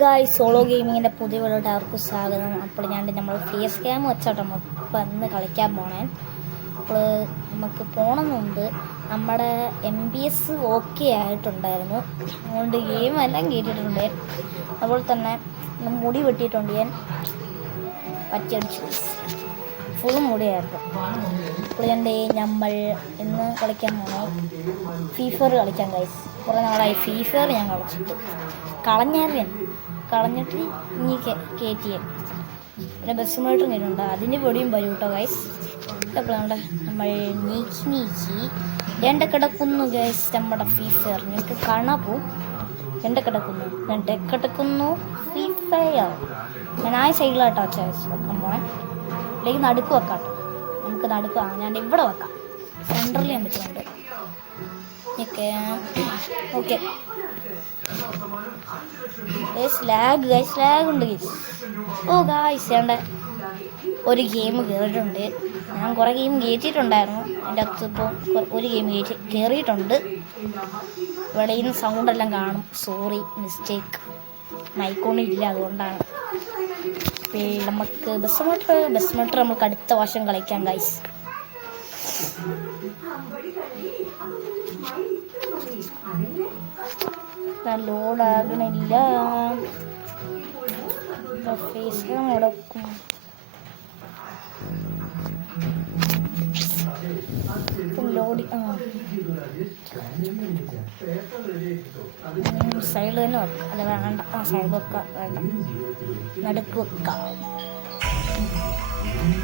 Guys solo ഗെയിമിങ്ങിൻ്റെ പുതിയ വീഡിയോയുടെ അവർക്ക് സ്വാഗതം. അപ്പോൾ നമ്മൾ ഫേസ് ക്യാം വെച്ചാട്ടോ ഇപ്പം ഇന്ന് കളിക്കാൻ പോണേ. അപ്പോൾ നമുക്ക് പോകണമെന്നുണ്ട്. നമ്മുടെ MBS ഓക്കെ ആയിട്ടുണ്ടായിരുന്നു, അതുകൊണ്ട് ഗെയിമെല്ലാം കയറ്റിയിട്ടുണ്ട്. അതുപോലെ തന്നെ മുടി വെട്ടിയിട്ടുണ്ട്, ഞാൻ പറ്റിയടിച്ചു, ഫുൾ മുടിയായിരുന്നു. അപ്പോൾ നമ്മൾ ഇന്ന് കളിക്കാൻ പോകണം FIFA കളിക്കാൻ. ഗൈസ് കുറേ നാളായി FIFA ഞാൻ കളിച്ചിട്ട് കളഞ്ഞിട്ട് ഇനി കയറ്റിയ പിന്നെ ബസ് മേട്ടും കയറ്റുണ്ട്, അതിന് പൊടിയും വരും കേട്ടോ ഗൈസ്. അപ്പോൾ നമ്മൾ നീക്കി രണ്ട് കിടക്കുന്നു ഗൈസ്. നമ്മുടെ FIFA നിങ്ങൾക്ക് കാണാൻ പോവും. രണ്ട് കിടക്കുന്നു FIFA. ഞാൻ ആ സൈഡിലായിട്ടോ വെക്കാൻ പോണേ, അല്ലെങ്കിൽ നടുക്ക് വെക്കാം കേട്ടോ. നമുക്ക് നടുക്ക് ഞാൻ ഇവിടെ വെക്കാം, സെൻറ്ററിൽ ഞാൻ വെച്ചിട്ടുണ്ട്. ഓക്കെ ലാഗ് ഉണ്ട് ഗൈസ്. ഓ ഗൈസ് വേണ്ട ഒരു ഗെയിം കയറിയിട്ടുണ്ട്. ഞാൻ കുറേ ഗെയിം കയറ്റിയിട്ടുണ്ടായിരുന്നു, എൻ്റെ അകത്ത് ഇപ്പോൾ ഒരു ഗെയിം കയറിയിട്ടുണ്ട്. ഇവിടെ നിന്ന് സൗണ്ടെല്ലാം കാണും, സോറി മിസ്റ്റേക്ക്. മൈക്കോണി ഇല്ല, അതുകൊണ്ടാണ്. നമുക്ക് ബസ് മോട്ടർ നമുക്ക് അടുത്ത വർഷം കളിക്കാം ഗൈസ്. ലോഡാകണില്ല, ഫേസ് മുടക്കും. സൈഡ് തന്നെ വെക്കാം, അല്ല വേണ്ട, സൈഡ് വെക്കാം, വേണ്ട നടുക്ക് വെക്കാം.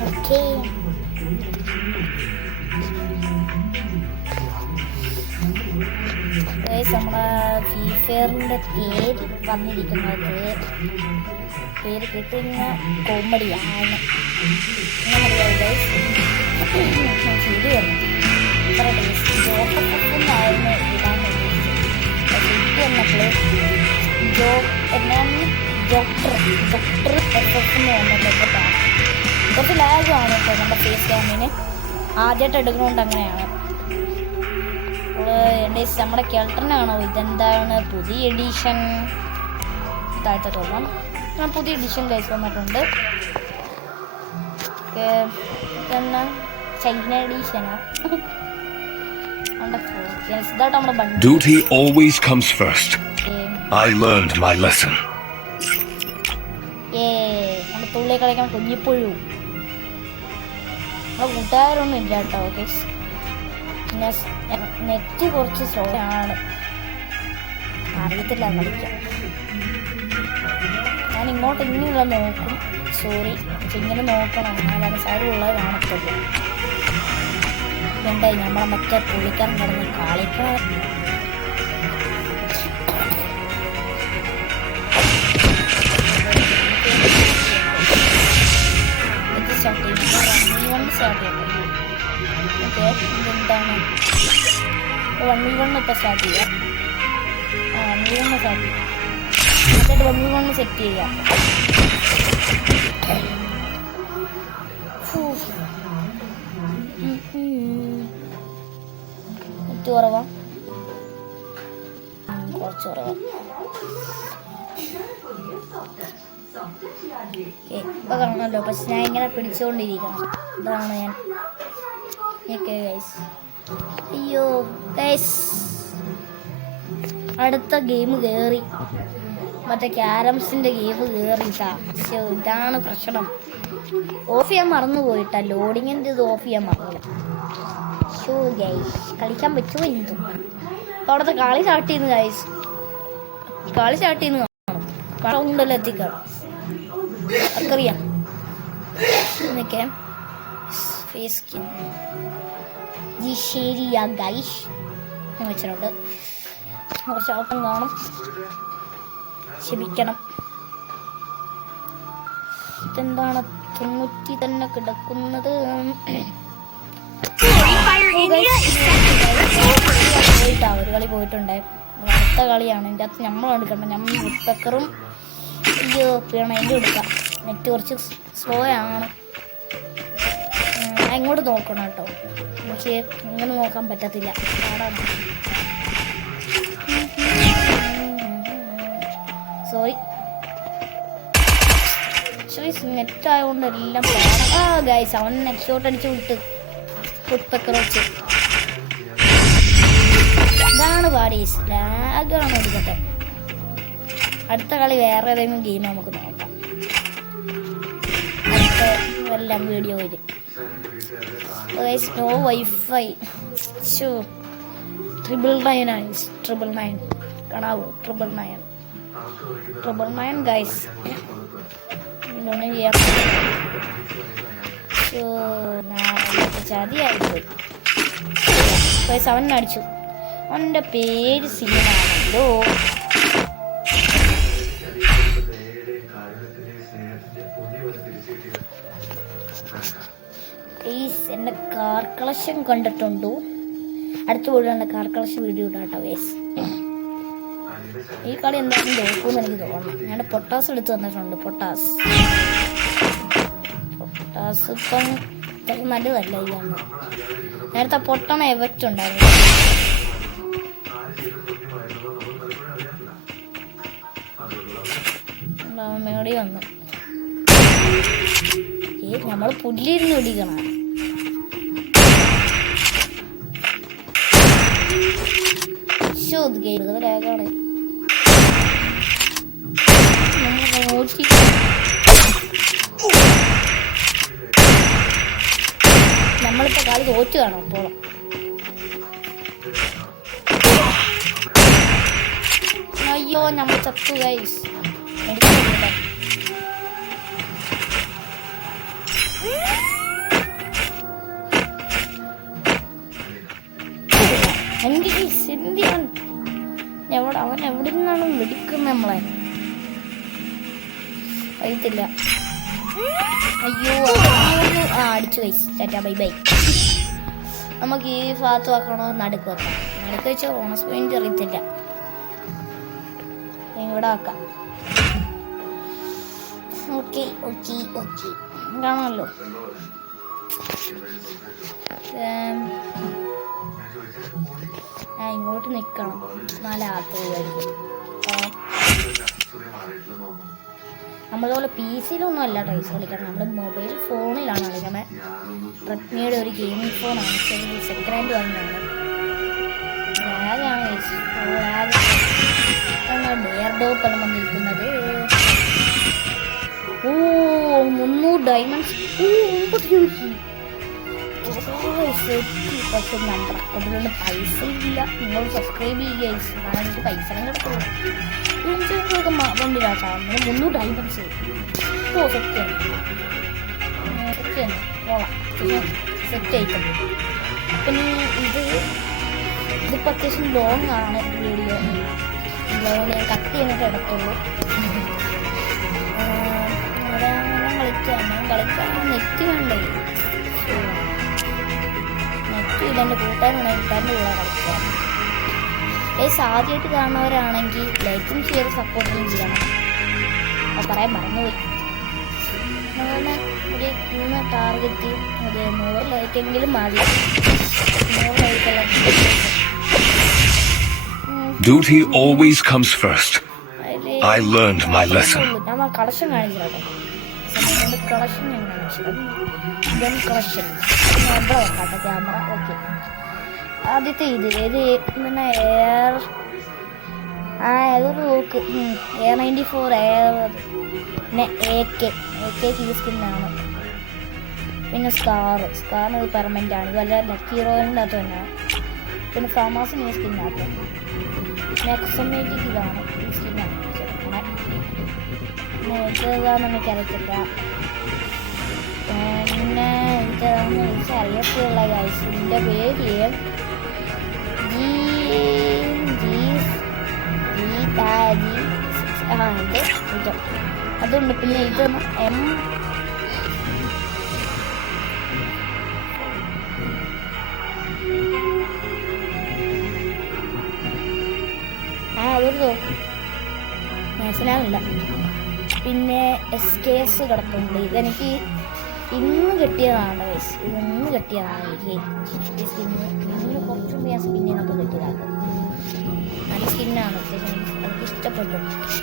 ഓക്കെ നമ്മുടെ ഫീഫെയറിൻ്റെ പേര് വന്നിരിക്കുന്നത്, പേര് കിട്ടുന്ന കോമഡിയാണ്. ശരി വരണം ഇത്ര ടേസ്റ്റ്. ജോക്കഫെന്നായിരുന്നു ഇടാൻ വന്നപ്പോൾ ഡോക്ടർ എഫെന്ന് വന്നപ്പോൾ കുറച്ച് ലാഗാണ് കേട്ടോ നമ്മുടെ ഫേസ് ക്യാമിന്. ആദ്യമായിട്ട് എടുക്കുന്നതുകൊണ്ട് അങ്ങനെയാണ്. നമ്മുടെ കെൽട്ടറിനാണോ ഇതെന്താണ് പുതിയ എഡിഷൻ? താഴത്തെ തോന്നാം, പുതിയ എഡിഷൻ കൈസ് വന്നിട്ടുണ്ട്. പിന്നെ China എഡിഷനാ. Duty always comes first. I learned my lesson. നമ്മുടെ തുള്ളി കളിക്കാൻ കുഞ്ഞിപ്പുഴു. നമ്മുടെ കൂട്ടുകാരൊന്നും ഇല്ല കേട്ടോ. ഓക്കെ നെറ്റ് കുറച്ച് സ്ലോ ആണ്, അറിയത്തില്ല കളിക്കാൻ. ഞാൻ ഇങ്ങനെയുള്ള നോക്കും, സോറി ഇങ്ങനെ നോക്കണം, അല്ലാതെ സൈഡിലുള്ളത് കാണത്തില്ല. എന്തായി നമ്മളെ മറ്റേ പുള്ളിക്കാരൻ കിടന്ന് കളിക്കാൻ. സ്റ്റാർട്ട് ചെയ്യാം. ഓക്കെ എന്താണ് 1v1 ഇപ്പോൾ സ്റ്റാർട്ട് ചെയ്യാം. 1v1 സ്റ്റാർട്ട് ചെയ്യാം, എന്നിട്ട് 1v1 സെറ്റ് ചെയ്യാം. നെറ്റ് കുറവാ, കുറച്ച് കുറവാ. ഇപ്പം കാണണമല്ലോ, പക്ഷെ ഞാൻ ഇങ്ങനെ പിടിച്ചുകൊണ്ടിരിക്കണം, ഇതാണ് ഞാൻ. ഓക്കെ ഗൈസ്, അയ്യോ ഗൈസ് അടുത്ത ഗെയിം കയറി, മറ്റേ ക്യാരംസിൻ്റെ ഗെയിം കയറിയിട്ടാ. പക്ഷേ ഇതാണ് പ്രശ്നം, ഓഫ് ചെയ്യാൻ മറന്നു പോയിട്ടാ. ലോഡിങ്ങിൻ്റെ ഇത് ഓഫ് ചെയ്യാൻ മറന്നില്ല. ഷോ ഗൈസ് കളിക്കാൻ പറ്റുമോ എന്തും. അപ്പോൾ അവിടുത്തെ കളി സ്റ്റാർട്ട് ചെയ്യുന്നു ഗൈസ്, കളി സ്റ്റാർട്ട് ചെയ്യുന്നു കാണും. കളണ്ടല്ലോ എത്തിക്കണം, അവർക്കറിയാം. എന്നൊക്കെ ഫേസ് സ്കിൻ ശരിയാ ഗൈസ് ഞാൻ വെച്ചിട്ടുണ്ട്. കുറച്ച് ആൾക്കം കാണും, ക്ഷമിക്കണം. ഇതെന്താണ് 90 തന്നെ കിടക്കുന്നത്? ഒരു കളി പോയിട്ടുണ്ട്, അടുത്ത കളിയാണ്. ഇതിൻ്റെ അകത്ത് നമ്മൾ എടുക്കണം, നമ്മൾ വിപ്പെക്കറും വേണം അതിൻ്റെ എടുക്കാം. നെറ്റ് കുറച്ച് സ്ലോ ആണ്, ഇങ്ങോട്ട് നോക്കണം കേട്ടോ. പക്ഷേ ഇങ്ങനെ നോക്കാൻ പറ്റത്തില്ല, പാടാണ്. സോറി നെറ്റ് ആയതുകൊണ്ട് എല്ലാം ഗൈസ് അവൻ നെറ്റ് ഷോട്ട് അടിച്ച് വിട്ട് ഫുട്പെക്കർ വെച്ച്. ഇതാണ് പാടീസ്, ലാഗാണ് എടുക്കട്ടെ. അടുത്ത കളി വേറെ ഏതെങ്കിലും ഗെയിം നമുക്ക് നോക്കാം. അടുത്ത എല്ലാം വീഡിയോ വരും. No wifi. 999 കാണാവോ? 999 ഗൈസ് ഇതൊന്നും ചെയ്യാൻ ചതിയായിപ്പോയി. ഗൈസ് അവനടിച്ചു. അവൻ്റെ പേര് സീനാണല്ലോ. എൻ്റെ കാർ കളക്ഷൻ കണ്ടിട്ടുണ്ടോ? അടുത്ത വീഡിയോ എൻ്റെ കാർ കളക്ഷൻ വീഡിയോ ഇടാട്ടോ ഗൈസ്. ഈ കളി എന്തായാലും തോക്കുമെന്ന് എനിക്ക് തോന്നുന്നു. ഞാൻ പൊട്ടാസ് എടുത്ത് തന്നിട്ടുണ്ട്. പൊട്ടാസ് ഇപ്പം ഇത്ര നല്ലതല്ല. ഈ ആണ് നേരത്തെ പൊട്ടണ എഫക്റ്റ് ഉണ്ടായിരുന്നു. മേടി വന്നു. നമ്മൾ പുല്ലിരുന്ന് പിടിക്കണം. ാണ് നമ്മളിപ്പോ കളി തോറ്റു കാണും. അപ്പോൾ അയ്യോ നമ്മൾ ചത്തു ഗൈസ്. അവൻ എവിടെ നിന്നാണ് വെടിക്കുന്നത് നമ്മളെ അറിയത്തില്ല. അയ്യോ അടിച്ചു ഗൈസ്. Tata bye bye. നമുക്ക് ഈ ഭാഗത്ത് വെക്കണോ നടുക്ക് വെക്കാം? നടുക്ക് വെച്ചാൽ ഓണസ് പോയിന്റ് അറിയത്തില്ല. ഇവിടെ വെക്കാം. ഓക്കെ കാണാമല്ലോ. ഇങ്ങോട്ട് നിൽക്കണം. നല്ല ആൾക്കാരായിരിക്കും. നമ്മളതുപോലെ പി സിയിലൊന്നും അല്ല റൈസ് കളിക്കണം. നമ്മൾ മൊബൈൽ ഫോണിലാണ് കളിക്കുന്നത്. റെഡ്മിയുടെ ഒരു ഗെയിമിംഗ് ഫോണാണ്. സെക്കൻഡ് ഹാൻഡ് വാങ്ങിയാണ്. ലാഗാണ് ഡോപ്പെല്ലാം വന്നിരിക്കുന്നത്. 300 ഡയമണ്ട്സ്. പക്ഷെ നമ്മുടെ അക്കൗണ്ടിലൊന്നും പൈസ ഇല്ല. നിങ്ങൾ സബ്സ്ക്രൈബ് ചെയ്യുക. എനിക്ക് പൈസ കിടക്കുള്ളൂ. വണ്ടിയിലാട്ടാ നമ്മൾ 300 ഡയമണ്ട്സ്. സെറ്റാണ് പോളാം. സെറ്റ് ആയിട്ടുണ്ട്. പിന്നെ ഇതിപ്പോൾ അത്യാവശ്യം ലോങ് ആണ് വീഡിയോ. ലോങ് ഞാൻ കട്ട് ചെയ്യാനായിട്ട് എടുത്തുള്ളൂ. കളിക്കാൻ നെറ്റ് വേണ്ടേ? നെറ്റ് ഇല്ല. എൻ്റെ കൂട്ടുകാരാണ് കൂട്ടുകാരൻ്റെ കൂടെ കളിക്കാൻ. ആദ്യമായിട്ട് കാണുന്നവരാണെങ്കിൽ ലൈക്കും ഷെയർ സപ്പോർട്ടും ചെയ്യണം. അത് പറയാൻ മറന്നുപോയി. അതുപോലെ ഒരു 3 ടാർഗറ്റ് ഒരു 100 ലൈക്കെങ്കിലും മതി. 100 ലൈക്കെല്ലാം Duty always comes first. I learned my lesson. ഞാൻ കളക്ഷൻ കാണിച്ചിട്ടോ. കളക്ഷൻ ഞാൻ കാണിച്ചത്. കളക്ഷൻ ഇവിടെ വെക്കാട്ടെ ക്യാമറ. ഓക്കെ, ആദ്യത്തെ ഏത് പിന്നെ ഏതൊരു നോക്ക്. A94 പിന്നെ AK ഈ സ്കിന്നാണ്. പിന്നെ സ്കാറിന് ഇത് പെർമനൻ്റ് ആണ്. ഇത് വല്ല ലക്കി ഹീറോയിൻ്റെ അകത്ത് തന്നെയാണ്. പിന്നെ ഫാമാസിന് ഈ സ്കിന്നകത്ത്. പിന്നെ എക്സമേറ്റിക് ഇതാണ് ഈ സ്കിന്നാണ് ചേർക്കണേ. പിന്നെ ഇതാണെന്ന് എനിക്കറിയത്തില്ല. പിന്നെ ഇതാണെന്ന് എനിക്കറിയത്തില്ല ഗൈസ്. ഇതിൻ്റെ പേര് അതുണ്ട്. പിന്നെ ഇത് അതൊരു മനസ്സിലാവില്ല. പിന്നെ SKS കിടപ്പുണ്ട്. ഇതെനിക്ക് ഇന്ന് കിട്ടിയതാണ് ഗൈസ്. ഇന്ന് കിട്ടിയതാണ് എനിക്ക് ഈ സ്കിന്ന്. ഇന്ന് കുറച്ചും ഞാൻ സ്കിന്നിനൊക്കെ കിട്ടിയതാണ്. നല്ല സ്കിന്നാണ്. അത്യാവശ്യം എനിക്ക് ഇഷ്ടപ്പെട്ടു.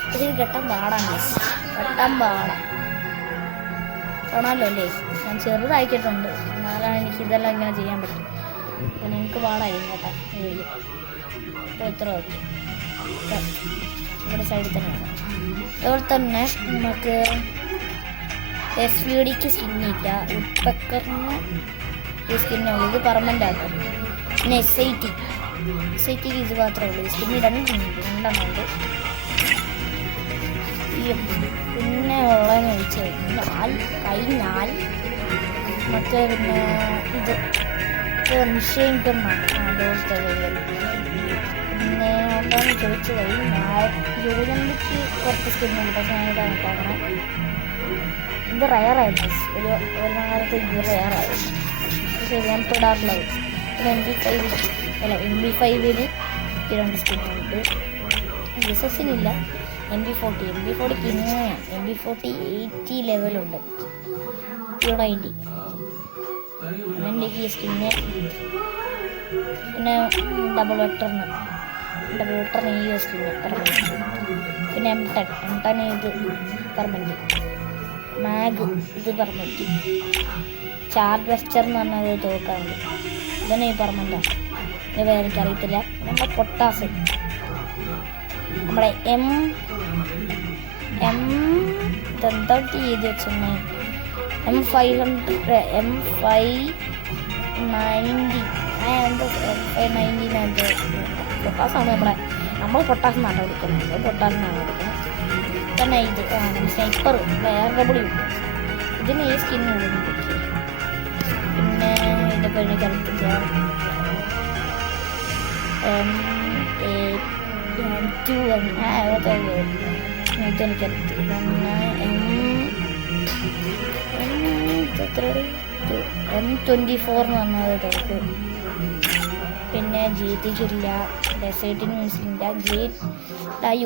പക്ഷേ ഇത് കെട്ടാൻ പാടാണ് ഗൈസ്. കെട്ടാൻ പാടാം. കാണാമല്ലോ അല്ലേ, ഞാൻ ചെറുതാക്കിയിട്ടുണ്ട്, എന്നാലാണ് എനിക്ക് ഇതെല്ലാം ഇങ്ങനെ ചെയ്യാൻ പറ്റും. പിന്നെ എനിക്ക് പാടായിരുന്നു കേട്ടോ വീഡിയോ. അപ്പോൾ ഇത്ര ഓക്കെ ഇവിടെ സൈഡിൽ തന്നെയാണ്. അതുപോലെ തന്നെ നമുക്ക് SVDക്ക് സ്കിന്നില്ല, ഉഡ്പെക്കറിന് ഈ സ്കിന്നുള്ളൂ, ഇത് പെർമനൻ്റ് ആക്കും. പിന്നെ SITക്ക് ഇത് മാത്രമേ ഉള്ളൂ, സ്കിന്ന് രണ്ടെണ്ണം ഉണ്ട്. പിന്നെ ഉള്ളതെന്ന് ചോദിച്ചാൽ കഴിഞ്ഞാൽ മറ്റേ പിന്നെ ഇത് മിഷീൻ ഗണ്ണാണ് ദോഷത്തെ. പിന്നെ എന്താണെന്ന് ചോദിച്ചു കഴിഞ്ഞാൽ യൂണിക്ക് കുറച്ച് സ്കിന്നുണ്ട്, പക്ഷേ ഞാനിതാണ് കാണണം. ഇത് റയറായിരുന്നു, ഒരു കാലത്ത് ഇത് റയറായിരുന്നു, പക്ഷേ ഞാൻ ഇപ്പോൾ ഇടാറുള്ളത്. പിന്നെ MB5ന് 2 സ്കിന്നുണ്ട്. SSനില്ല. MB40 ഇങ്ങനെയാണ്. MB40 80 ലെവലുണ്ട്, 290 ഈ സ്കിന്ന്. പിന്നെ ഡബിൾ വെട്ടറിന് ഈ സ്കിന്ന് പെർമനൻറ്റ്. പിന്നെ M10 ഇത് പെർമനൻറ്റ്. മാഗ് ഇത് പെർമനൻറ്റ്. ചാർജ് വെസ്റ്റർ എന്ന് പറഞ്ഞൊരു തോക്കാറുണ്ട്, ഇതന്നെ ഈ പെർമനൻറ്റാണ്. ഇത് വേറെ എനിക്കറിയത്തില്ല. നമ്മുടെ പൊട്ടാസ് നമ്മുടെ M30 ചെയ്ത് വെച്ചിരുന്നേ M590 പൊട്ടാസാണ്. നമ്മൾ പൊട്ടാസ് എന്നാണ് വിളിക്കുന്നത്, പൊട്ടാസിനാണ് വിളിക്കുന്നത്. തന്നെ ഇത് സ്നൈപ്പർ ARW, ഇതിന് ഈ സ്കിൻ കൂടുന്നു. പിന്നെ ഇതൊക്കെ എനിക്കറിയത്തില്ല. ഇതെനിക്കറിയത്തില്ല. M24 എന്ന് പറഞ്ഞത് തോക്ക്. പിന്നെ GTക്കില്ല, ഡെസേർട്ടിന് മീൻസില്ല.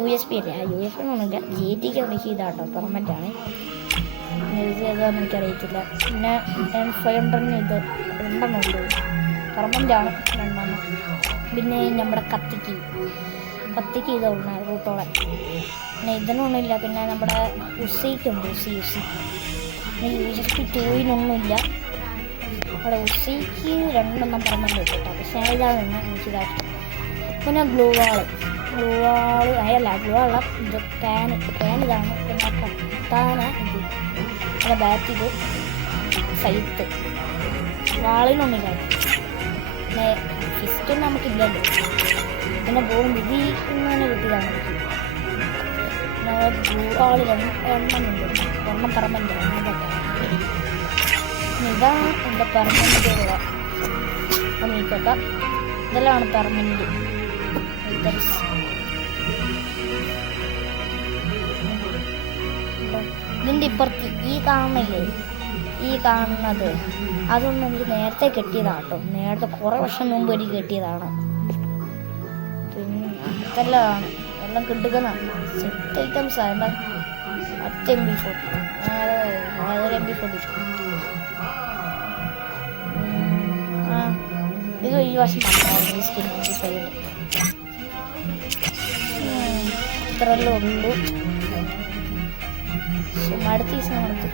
USP അല്ലേ, USP ഒന്നുമില്ല. GTക്ക് എനിക്ക് ഇതാട്ടോ പെർമനൻ്റാണ്. ഇത് ഏതാണെന്ന് എനിക്കറിയത്തില്ല. പിന്നെ M500 ഇത് 2 ഉണ്ട്, പെർമനൻ്റാണ് 2. പിന്നെ നമ്മുടെ കത്തിക്ക് ഇതുണ്ട് റൂട്ടോളെ. പിന്നെ ഇതിനൊന്നുമില്ല. പിന്നെ നമ്മുടെ ഉസിക്കുണ്ട്, ഉസി. പിന്നെ USP 2-നൊന്നുമില്ല. നമ്മുടെ ഉസിക്ക് 2 പെർമനൻ്റ് കിട്ടാം, പക്ഷേ ഇതാണ് എനിക്കിതായിട്ട്. പിന്നെ ഗ്ലൂ വാള് അല്ല ഇത് പാൻ ഇതാണ്. പിന്നെ കത്താന ഇത്, പിന്നെ ബാറ്റ് ഇത്, സൈത്ത്. വാളിനൊന്നുമില്ല. പിന്നെ ഫിസ്റ്റൊന്നും നമുക്കില്ലല്ലോ. പിന്നെ ബോളും വിധി ഇങ്ങനെ കിട്ടിയതാണ് എനിക്ക്. പിന്നെ ഗ്ലൂ വാള് 2 പെർമനൻ്റാണ്. ഇതാണ് എൻ്റെ പെർമനൻ്റ് നീക്കൊക്കെ. ഇതെല്ലാം പെർമനൻ്റ്. ഇതിൻ്റെ ഇപ്പുറത്ത് ഈ കാണുന്നത് അതൊന്നും എനിക്ക് നേരത്തെ കെട്ടിയതാണ് കേട്ടോ. നേരത്തെ കുറേ വർഷം മുമ്പ് എനിക്ക് കെട്ടിയതാണ്. പിന്നെ ഇതെല്ലാം കിട്ടുന്നതാണ് സെറ്റ് ഐറ്റംസ് ആണ്. MB40 MB40 ഇത് ഈ വർഷം വന്നായിരുന്നു സ്കിൻ. ഇത്രയല്ലേ ഉള്ളൂ. അടുത്ത ദിവസം നമുക്ക്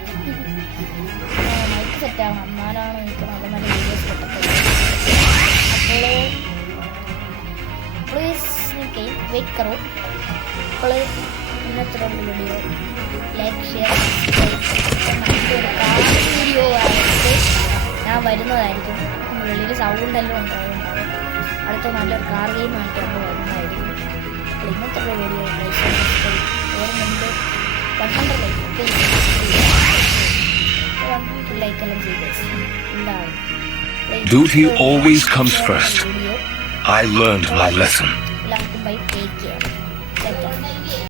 മൈക്ക് സെറ്റാണ്, എന്നാലാണ് എനിക്ക് നല്ല വീഡിയോസ് കിട്ടത്തുള്ളൂ. അപ്പോൾ പ്ലീസ് വെയിറ്റ് കറോ. അപ്പോൾ ഇന്നത്തെ വീഡിയോ ലൈക്ക് ഷെയർ വീഡിയോ ആയിട്ട് ഞാൻ വരുന്നതായിരിക്കും. വെളിയിൽ സൗണ്ടെല്ലാം ഉണ്ടാവും. അടുത്ത നല്ലൊരു കാർ ഗെയിം ആയിട്ട് നമ്മൾ വരുന്നതായിരിക്കും. അപ്പോൾ ഇന്നത്തെ വീഡിയോ ഓർമ്മയുണ്ട് 100 ലൈക്കെല്ലാം ചെയ്ത് ഉണ്ടാവും. Duty always comes first. I learned my lesson.